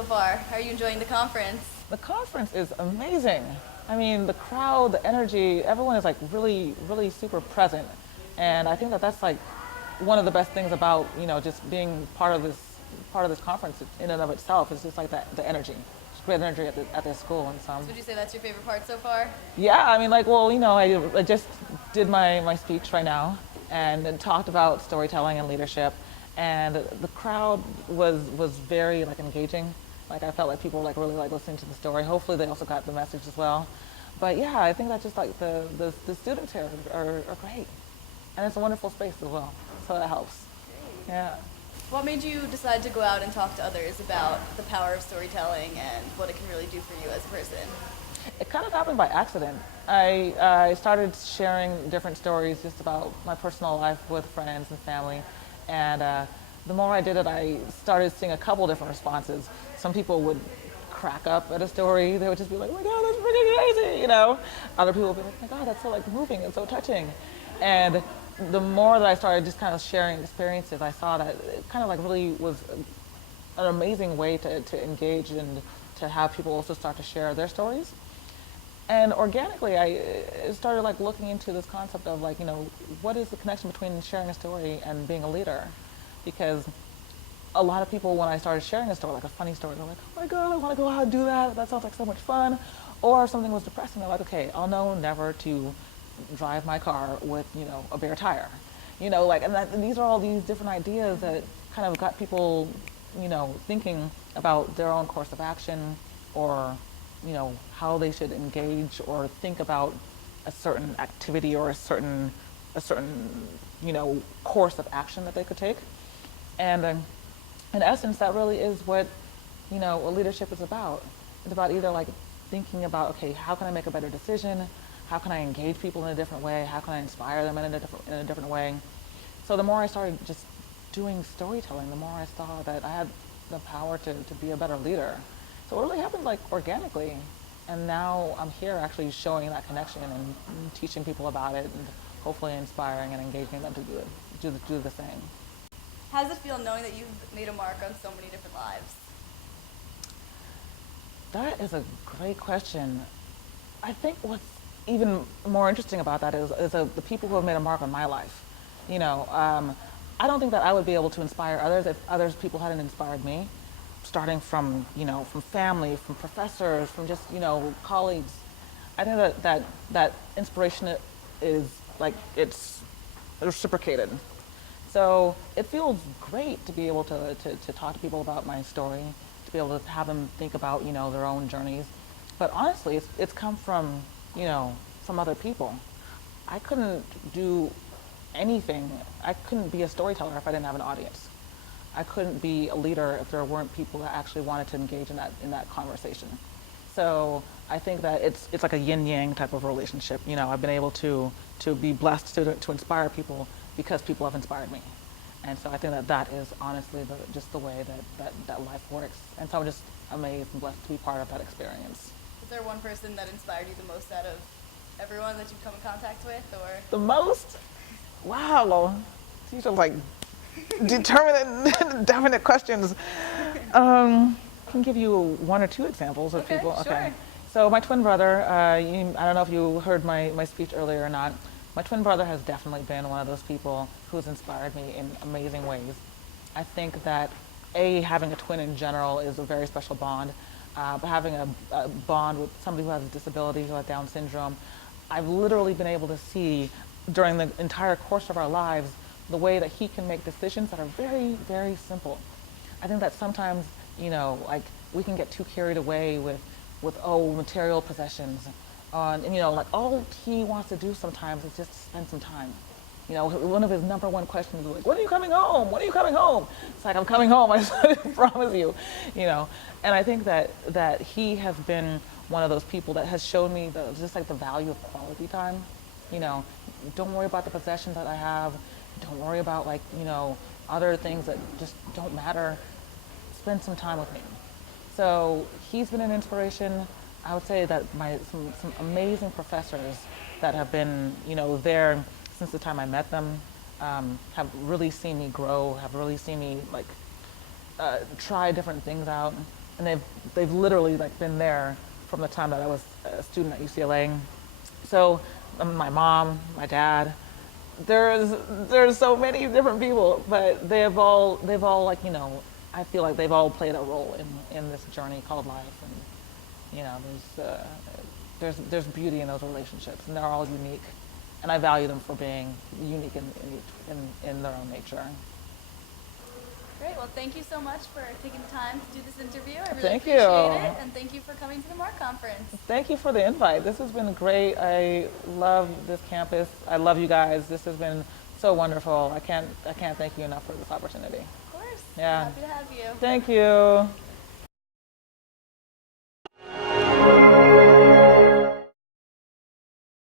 so far? How are you enjoying the conference? The conference is amazing. I mean, the crowd, the energy, everyone is like really, really super present. And I think that that's like one of the best things about, just being part of this conference in and of itself is just like that, the energy. It's great energy at this school. And so, Would you say that's your favorite part so far? yeah, I mean, like, well, I just did my speech right now and talked about storytelling and leadership. And the crowd was very like engaging. Like I felt like people were like really like listening to the story. Hopefully they also got the message as well. But yeah, I think that just like the students here are great. And it's a wonderful space as well. So that helps. Great. Yeah. What made you decide to go out and talk to others about the power of storytelling and what it can really do for you as a person? It kind of happened by accident. I started sharing different stories just about my personal life with friends and family. And the more I did it, I started seeing a couple different responses. Some people would crack up at a story. They would just be like, oh my God, that's freaking crazy, Other people would be like, oh my God, that's so like moving and so touching. And the more that I started just kind of sharing experiences, I saw that it kind of like really was an amazing way to engage and to have people also start to share their stories. And organically, I started like looking into this concept of like, what is the connection between sharing a story and being a leader? Because a lot of people, when I started sharing a story, like a funny story, they're like, oh my God, I want to go out and do that. That sounds like so much fun. Or if something was depressing, they're like, okay, I'll know never to drive my car with, a bare tire. And these are all these different ideas that kind of got people, thinking about their own course of action or how they should engage or think about a certain activity or a certain course of action that they could take. And in essence, that really is what what leadership is about. It's about either like thinking about, okay, how can I make a better decision? How can I engage people in a different way? How can I inspire them in a different way? So the more I started just doing storytelling, the more I saw that I had the power to be a better leader. So it really happened like organically. And now I'm here actually showing that connection and teaching people about it and hopefully inspiring and engaging them to do the same. How does it feel knowing that you've made a mark on so many different lives? That is a great question. I think what's even more interesting about that is the people who have made a mark on my life. I don't think that I would be able to inspire others if others people hadn't inspired me. Starting from from family, from professors, from just colleagues. I think that inspiration is like it's reciprocated. So it feels great to be able to talk to people about my story, to be able to have them think about their own journeys. But honestly, it's come from from other people. I couldn't do anything. I couldn't be a storyteller if I didn't have an audience. I couldn't be a leader if there weren't people that actually wanted to engage in that conversation. So I think that it's like a yin yang type of relationship. I've been able to be blessed to inspire people because people have inspired me. And so I think that is honestly just the way that life works. And so I'm just amazed and blessed to be part of that experience. Is there one person that inspired you the most out of everyone that you've come in contact with, or? The most? Wow. These are like determinate, definite questions. I can give you one or two examples of people. Sure. Okay. So my twin brother, I don't know if you heard my speech earlier or not. My twin brother has definitely been one of those people who's inspired me in amazing ways. I think that having a twin in general is a very special bond. But having a bond with somebody who has a disability, who has Down syndrome, I've literally been able to see during the entire course of our lives the way that he can make decisions that are very, very simple. I think that sometimes, like we can get too carried away with material possessions. And like all he wants to do sometimes is just spend some time. One of his number one questions is like, when are you coming home? When are you coming home? It's like, I'm coming home, I promise you. And I think that he has been one of those people that has shown me just like the value of quality time. Don't worry about the possessions that I have. Don't worry about like, other things that just don't matter. Spend some time with me. So he's been an inspiration. I would say that some amazing professors that have been, there since the time I met them, have really seen me grow, have really seen me like try different things out. and they've literally like been there from the time that I was a student at UCLA. So my mom, my dad, there's so many different people, but they've all like, you know, I feel like they've all played a role in this journey called life, and you know, there's beauty in those relationships, and they're all unique, and I value them for being unique in their own nature. Great. Well, thank you so much for taking the time to do this interview. I really Thank appreciate you. it, and thank you for coming to the MARC conference. Thank you for the invite. This has been great. I love this campus. I love you guys. This has been so wonderful. I can't thank you enough for this opportunity. Of course. Yeah. Happy to have you. Thank you.